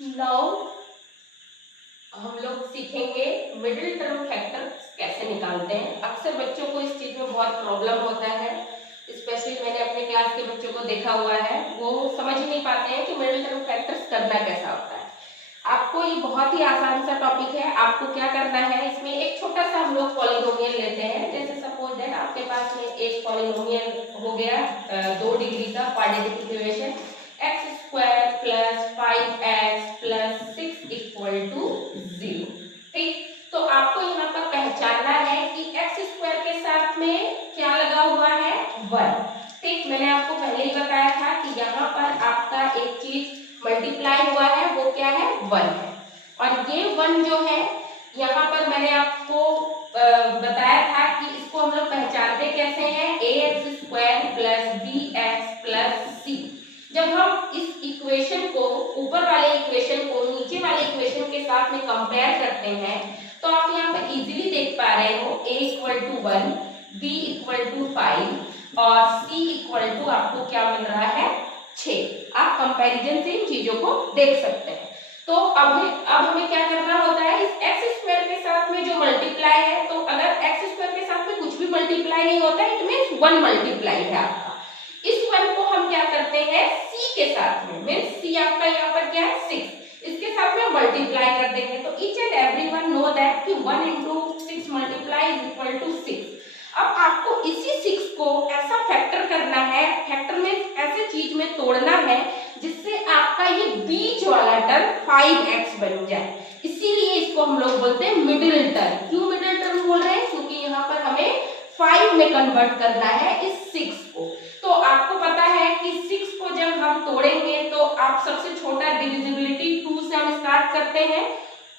Now हम लोग सीखेंगे मिडिल टर्म फैक्टर कैसे निकालते हैं। अक्सर बच्चों को इस चीज में बहुत प्रॉब्लम होता है, स्पेशली मैंने अपने क्लास के बच्चों को देखा हुआ है, वो समझ ही नहीं पाते हैं कि मिडिल टर्म फैक्टर्स करना कैसा होता है। आपको ये बहुत ही आसान सा टॉपिक है। आपको क्या करना है, इसमें एक छोटा सा हम लोग पॉलिनोमियल लेते हैं। जैसे सपोज दैट आपके पास में एक पॉलिनोमियल हो गया 2 डिग्री का quadratic equation x square plus 5x plus 6 equal to 0। ठीक, तो आपको यहाँ पर पहचानना है कि x स्क्वायर के साथ में क्या लगा हुआ है, 1। ठीक, मैंने आपको पहले ही बताया था कि यहाँ पर आपका एक चीज मल्टीप्लाई हुआ है, वो क्या है, 1 है। और ये 1 जो है यहाँ पर मैंने आपको बताया था कि इसको हम लोग पहचानते कैसे हैं, ax square plus bx plus c। जब हम इस इक्वेशन को, ऊपर वाले इक्वेशन को नीचे वाले इक्वेशन के साथ में कंपेयर करते हैं, तो आप यहाँ पर इजीली देख पा रहे हो a equal to 1, b equal to 5 और c इक्वल टू आपको क्या मिल रहा है, 6। आप कंपैरिजन से इन चीजों को देख सकते हैं। तो अब हमें क्या करना होता है, इस एक्स स्क्वायर के साथ में जो मल्टीप्लाई है, तो अगर एक्स स्क्वायर के साथ में कुछ भी मल्टीप्लाई नहीं होता है, इट मींस 1 मल्टीप्लाई है आपका। इस 1 को हम क्या करते हैं, c के साथ में, मींस c आपका यहाँ पर क्या है, 6, इसके साथ में मल्टीप्लाई कर देंगे। तो each and everyone know that कि 1 into 6 multiply is equal to 6। अब आपको इसी 6 को ऐसा फैक्टर करना है, फैक्टर में ऐसे चीज में तोड़ना है जिससे आपका ये बीच वाला टर्म 5x बन जाए। इसीलिए इसको हम लोग बोलते हैं मिडिल टर्म। क्यों मिडिल टर्म बोल रहे हैं, क्योंकि यहाँ पर हमें 5 में कन्वर्ट करना है इस 6 को। तो आपको पता है कि 6 को जब हम तोड़ेंगे तो आप सबसे छोटा डिविजिबिलिटी 2 से हम स्टार्ट करते हैं।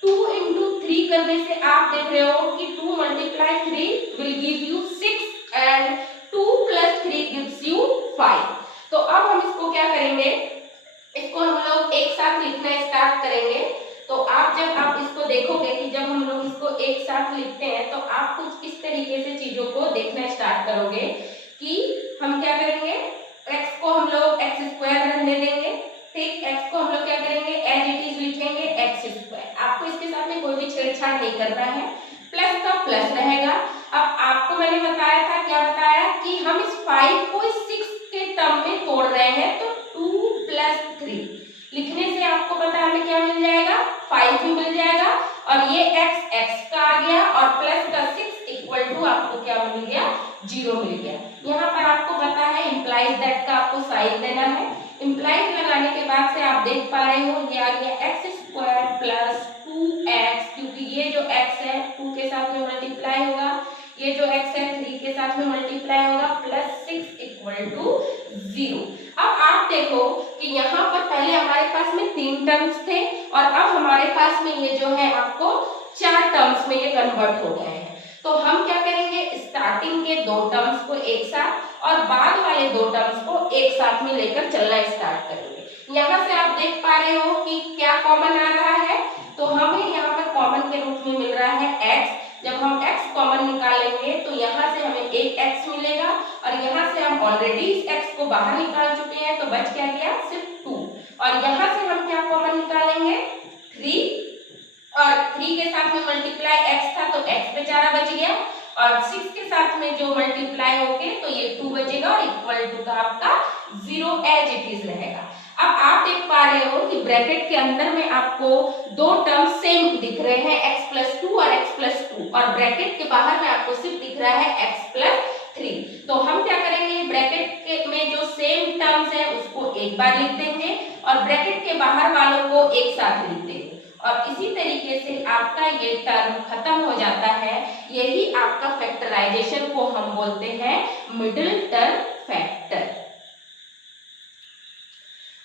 2 into 3 करने से आप देख रहे हो कि 2 multiply 3 will give you 6 and 2 plus 3 gives you 5। तो अब हम इसको क्या करेंगे, इसको हम लोग एक साथ लिखना स्टार्ट करेंगे। तो जब आप इसको देखोगे कि जब हम लोग इसको एक साथ लिखते हैं तो आप कुछ इस तरीके से चीजों को देखना स्टार्ट करोगे कि हम क्या करेंगे, x को हम लोग x स्क्वायर रहने देंगे। ठीक, x को हम लोग क्या करेंगे, एज इट इज लिखेंगे x स्क्वायर। आपको इसके साथ में कोई भी छेड़छाड़ नहीं करना है, प्लस का प्लस रहेगा। अब आपको मैंने बताया था, क्या बताया, कि हम इस 5 को इस 6 के टर्म में तोड़ रहे हैं, तो 2 प्लस 3 लिखने से आपको पता है हमें क्या मिल जाएगा, 5 भी मिल जाएगा। और ये x का आ गया और प्लस का 6 इक्वल टू आपको क्या मिल गया, 0 मिल गया। यहाँ पर आपको पता है इम्प्लाइज दैट का आपको साइन देना है। इम्प्लाइज लगाने के बाद से आप देख पा रहे हो ये आ गया एक्स स्क्वायर प्लस 2x, क्योंकि ये जो x है 2 के साथ में मल्टीप्लाई होगा, ये जो x है 3 के साथ में मल्टीप्लाई होगा, प्लस 6 इक्वल टू 0। अब आप देखो कि यहाँ पर पहले हमारे पास में 3 टर्म्स थे और अब हमारे पास में ये जो है आपको 4 टर्म्स में ये कन्वर्ट हो गए हैं। तो हम क्या करेंगे, स्टार्टिंग के 2 टर्म्स को एक साथ और बाद वाले 2 टर्म्स को एक साथ में लेकर चलना स्टार्ट करेंगे। यहाँ से आप देख पा रहे हो कि क्या कॉमन आ रहा है, तो हमें यहाँ पर कॉमन के रूप में मिल रहा है x। जब हम x कॉमन निकालेंगे तो यहाँ से हमें एक x मिलेगा और यहाँ से हम ऑलरेडी इस x को बाहर निकाल चुके हैं, तो बच क्या गया, सिर्फ 2। और यहाँ से हम क्या कॉमन निकालेंगे, 3, और 3 के साथ में मल्टीप्लाई x था तो x बेचारा बच गया, और 6 के साथ में जो मल्टीप्लाई होंगे तो ये 2 बचेगा और इक्वल टू का आपका 0 एज इट इज रहेगा। अब आप देख पा रहे हो कि ब्रैकेट के अंदर में आपको 2 टर्म सेम दिख रहे हैं, x प्लस 2 और x प्लस 2, और ब्रैकेट के बाहर में आपको सिर्फ दिख रहा है x प्लस 3। तो हम क्या करेंगे, ब्रैकेट में जो सेम टर्म्स है उसको एक बार लिख देंगे और ब्रैकेट के बाहर वालों को एक साथ लिख देंगे, और इसी तरीके से आपका ये टर्म खत्म हो जाता है। यही आपका फैक्टराइजेशन को हम बोलते हैं मिडिल टर्म फैक्टर।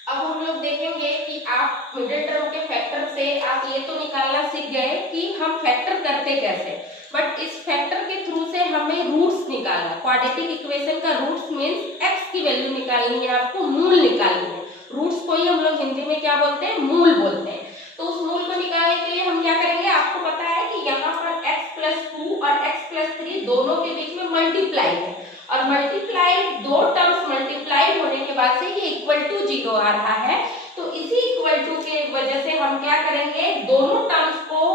अब हम लोग देखेंगे कि आप मिडिल टर्म के फैक्टर से आप ये तो निकालना सीख गए कि हम फैक्टर करते कैसे, बट इस फैक्टर के थ्रू से हमें रूट्स निकालना, क्वाड्रेटिक इक्वेशन का रूट्स मींस x की वैल्यू निकालनी है, आपको मूल निकालनी है। रूट्स को ही हम लोग हिंदी में क्या बोलते हैं, मूल बोलते हैं। तो उस मूल को निकालने के लिए हम क्या करेंगे, आपको पता है कि यहाँ पर x प्लस 2 और x प्लस 3 दोनों के बीच में मल्टीप्लाई है, और मल्टीप्लाई 2 टर्म्स मल्टीप्लाई होने के बाद से ये इक्वल टू 0 आ रहा है। तो इसी इक्वल टू के वजह से हम क्या करेंगे, दोनों टर्म्स को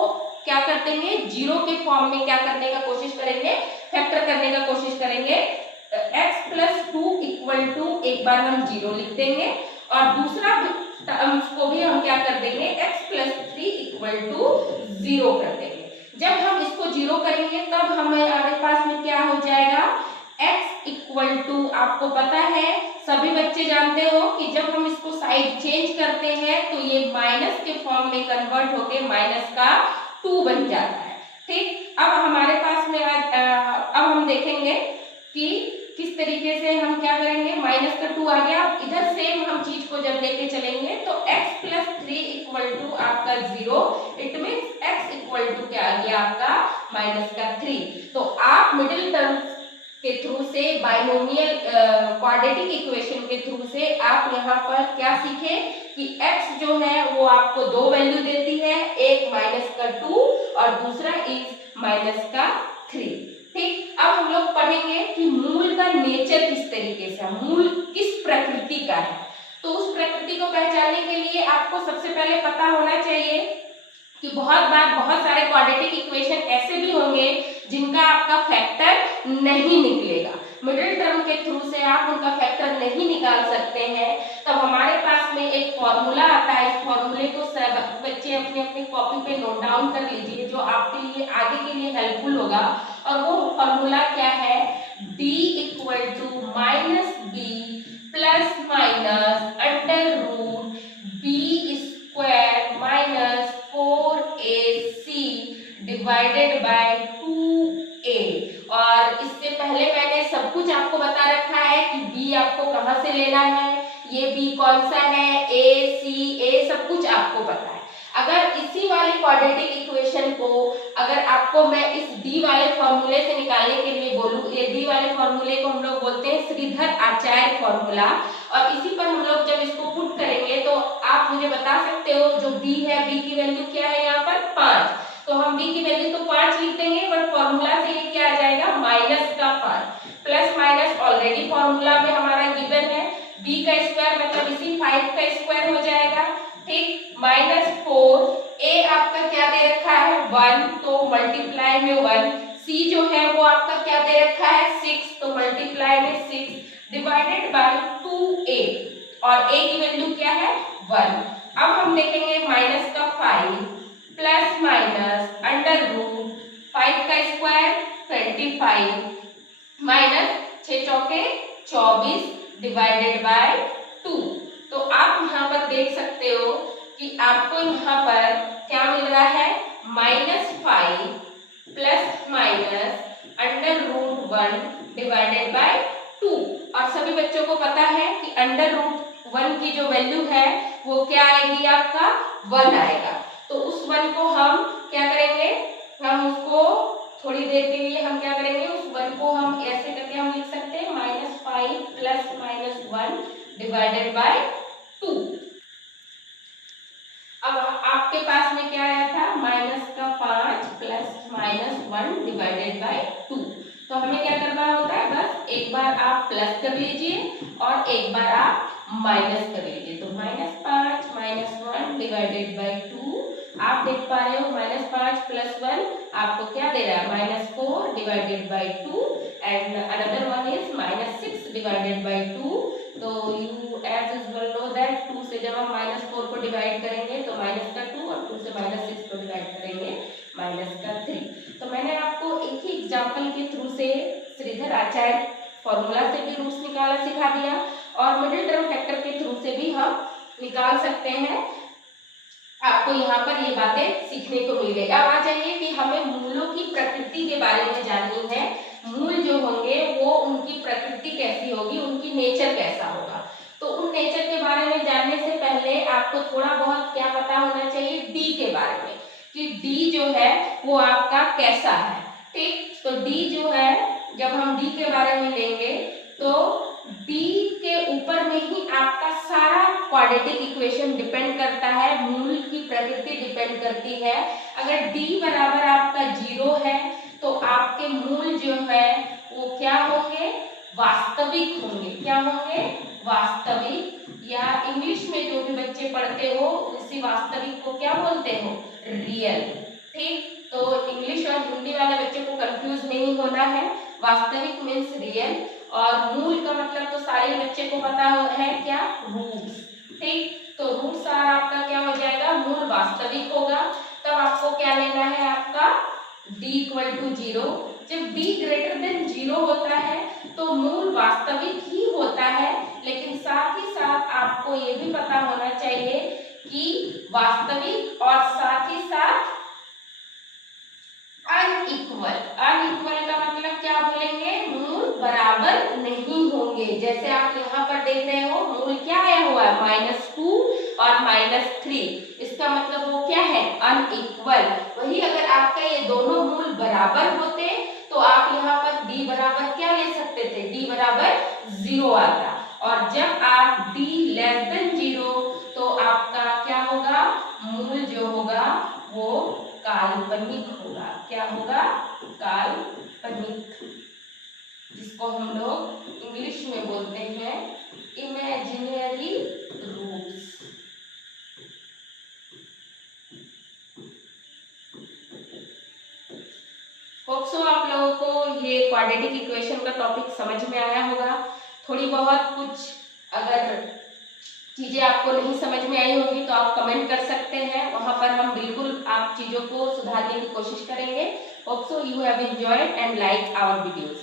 क्या कर देंगे, जीरो के फॉर्म में क्या करने का कोशिश करेंगे, फैक्टर करने का कोशिश करेंगे। x प्लस 2 इक्वल टू एक बार हम जीरो लिख देंगे और दूसरा टर्म्स को भी हम क्या कर देंगे, x plus 3 equal to zero कर देंगे। जब हम इसको जीरो करेंगे तब हमारे पास में क्या हो जाएगा, x इक्वल टू, आपको पता है सभी बच्चे जानते हो कि जब हम इसको साइड चेंज करते हैं तो ये माइनस के फॉर्म में कन्वर्ट होके माइनस का 2 बन जाता है। ठीक, अब हमारे पास में अब हम देखेंगे कि किस तरीके से हम क्या करेंगे, माइनस का 2 आ गया, इधर सेम हम चीज को जब लेके चलेंगे तो x प्लस 3 इक्वल टू आपका 0, it means x equal to क्या आ गया आपका माइनस का 3। तो आप मिडिल टर्म के थ्रू से, बाइनोमियल क्वाड्रेटिक इक्वेशन के थ्रू से आप यहाँ पर क्या सीखे कि x जो है वो आपको दो वैल्यू देती है, एक माइनस का 2 और दूसरा इज माइनस का 3। ठीक, अब हम लोग पढ़ेंगे कि मूल का नेचर किस तरीके से, मूल किस प्रकृति का है। तो उस प्रकृति को पहचानने के लिए आपको सबसे पहले पता होना चाहिए कि बहुत बार बहुत सारे क्वाड्रेटिक इक्वेशन ऐसे भी होंगे जिनका आपका फैक्टर नहीं निकलेगा, मिडिल टर्म के थ्रू से आप उनका फैक्टर नहीं निकाल सकते हैं। तब हमारे पास में एक फॉर्मूला आता है, इस फॉर्मूले को सब बच्चे अपनी अपनी कॉपी पे नोट डाउन कर लीजिए, जो आपके लिए आगे के लिए हेल्पफुल होगा। और वो फॉर्मूला क्या है, d equal to minus b plus minus under root b square minus 4ac divided by 2a। और इससे पहले मैंने सब कुछ आपको बता रखा है कि b आपको कहाँ से लेना है, ये b कौन सा है, a c a सब कुछ आपको पता है। अगर इसी वाले क्वाड्रेटिक इक्वेशन को अगर आपको मैं इस d वाले फॉर्मूले से निकालने के लिए बोलूं, ये d वाले फॉर्मूले को हम लोग बोलते हैं श्रीधर आचार्य फॉर्मूला, और इसी पर हम लोग जब इसको पुट करेंगे तो आप मुझे बता सकते हो जो b है, b की वैल्यू क्या है यहाँ पर 5, तो हम b की वैल्यू तो 5 लिख देंगे, बट फॉर्मूला से ये क्या आ जाएगा, माइनस का 5। प्लस माइनस ऑलरेडी फॉर्मूला में हमारा गिवन है, b का स्क्वायर मतलब इसी 5 का स्क्वायर हो जाएगा। ठीक, माइनस 4, a आपका क्या दे रखा है 1, तो मल्टीप्लाई में 1, c जो है वो आपका क्या दे रखा है 6, तो मल्टीप्लाई में 6 डिवाइडेड बाय 2a, और a की वैल्यू क्या है 1। अब हम देखेंगे माइनस का 5 प्लस माइनस अंडर रूट 5 का स्क्वायर 25 माइनस 6 चौके 24 डिवाइडेड बाय 2। तो आप यहाँ पर देख सकते हो कि आपको यहाँ पर क्या मिल रहा है, -5 plus minus under root 1 divided by 2। और सभी बच्चों को पता है कि अंडर रूट 1 की जो वैल्यू है वो क्या आएगी, आपका 1 आएगा। तो उस 1 को हम क्या करेंगे, हम उसको थोड़ी देर के लिए हम क्या करेंगे, उस 1 को हम ऐसे करके हम लिख सकते हैं -5 प्लस माइनस 1 डिवाइडेड बाय 2। अब आपके पास में क्या आया था, माइनस का 5 प्लस माइनस 1 डिवाइडेड बाय 2। तो हमें क्या करना होता है, बस एक बार आप प्लस कर लीजिए और एक बार आप माइनस कर लीजिए। तो -5 माइनस 1 डिवाइडेड बाय 2, आप देख पा रहे हो -5 प्लस 1 आपको क्या दे रहा है, -4 divided by 2, and another one is -6 divided by 2। तो you as usual know that 2 से जब हम -4 को डिवाइड करेंगे तो माइनस का 2, और 2 से -6 को डिवाइड करेंगे माइनस का 3। तो मैंने आपको एक ही एग्जाम्पल के थ्रू से श्रीधर आचार्य फॉर्मूला से भी रूट्स निकालना सिखा दिया, और मिडिल टर्म फैक्टर के थ्रू से भी हम निकाल सकते हैं। आपको यहाँ पर ये बातें सीखने को मिल गई। अब आ जाइए कि हमें मूलों की प्रकृति के बारे में जाननी है। मूल जो होंगे वो उनकी प्रकृति कैसी होगी, उनकी नेचर कैसा होगा। तो उन नेचर के बारे में जानने से पहले आपको थोड़ा बहुत क्या पता होना चाहिए, डी के बारे में, कि डी जो है वो आपका कैसा है। ठीक, तो डी जो है जब हम डी के बारे में लेंगे तो डी के ऊपर में ही आपका सारा क्वाड्रेटिक इक्वेशन डिपेंड करता है, मूल की प्रकृति डिपेंड करती है। अगर डी बराबर आपका 0 है तो आपके मूल जो है वो क्या होंगे, वास्तविक होंगे। क्या होंगे, वास्तविक, या इंग्लिश में जो भी बच्चे पढ़ते हो किसी वास्तविक को क्या बोलते हैं, रियल। ठीक, तो इंग्लिश और हिंदी वाले बच्चे को कंफ्यूज नहीं होना है। वास्तविक मीन्स रियल, और मूल का मतलब तो सारे बच्चे को पता है क्या, रूट्स। ठीक, तो रूट्स आर आपका क्या हो जाएगा, मूल वास्तविक होगा। तब आपको क्या लेना है, आपका d इक्वल टू 0। जब d ग्रेटर देन 0 होता है तो मूल वास्तविक ही होता है, लेकिन साथ ही साथ आपको ये भी पता होना चाहिए कि वास्तविक और साथ ही साथ अनइक्वल। अनइक्वल का मतलब क्या बोलेंगे, मूल बराबर नहीं होंगे। जैसे आप यहाँ पर देख रहे हो मूल क्या आया हुआ है, -2 और -3, इसका मतलब वो क्या है, अनइक्वल। वही अगर आपका ये दोनों मूल बराबर होते तो आप यहाँ पर d बराबर क्या ले सकते थे, d बराबर 0 आता। और जब आप d लेस देन 0 तो आपका क्या होगा, मूल जो होगा वो काल्पनिक होगा। क्या होगा, काल्पनिक, जिसको हम लोग इंग्लिश में बोलते हैं इमेजिनरी रूट्स। होप सो आप लोगों को ये क्वाड्रेटिक इक्वेशन का टॉपिक समझ में आया होगा। थोड़ी बहुत कुछ अगर चीजें आपको नहीं समझ में आई होगी तो आप कमेंट कर सकते हैं, वहां पर हम बिल्कुल आप चीजों को सुधारने की कोशिश करेंगे। Hope so you have enjoyed and like our videos.